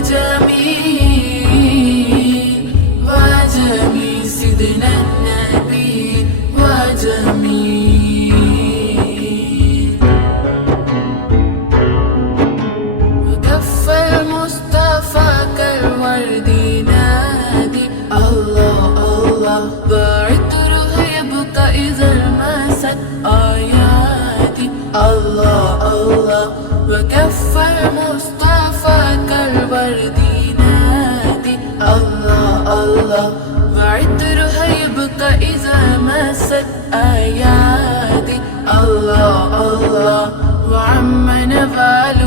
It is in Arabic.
وجميل وجميل سيدنا النبي وجميل. وكف المصطفى كالورد ينادي الله الله، بعطره يبقى إذا المست آياتي الله الله. وكف المصطفى كالورد ينادي الله الله، وعطره يبقى إذا مست آياتي الله الله. وعم نبال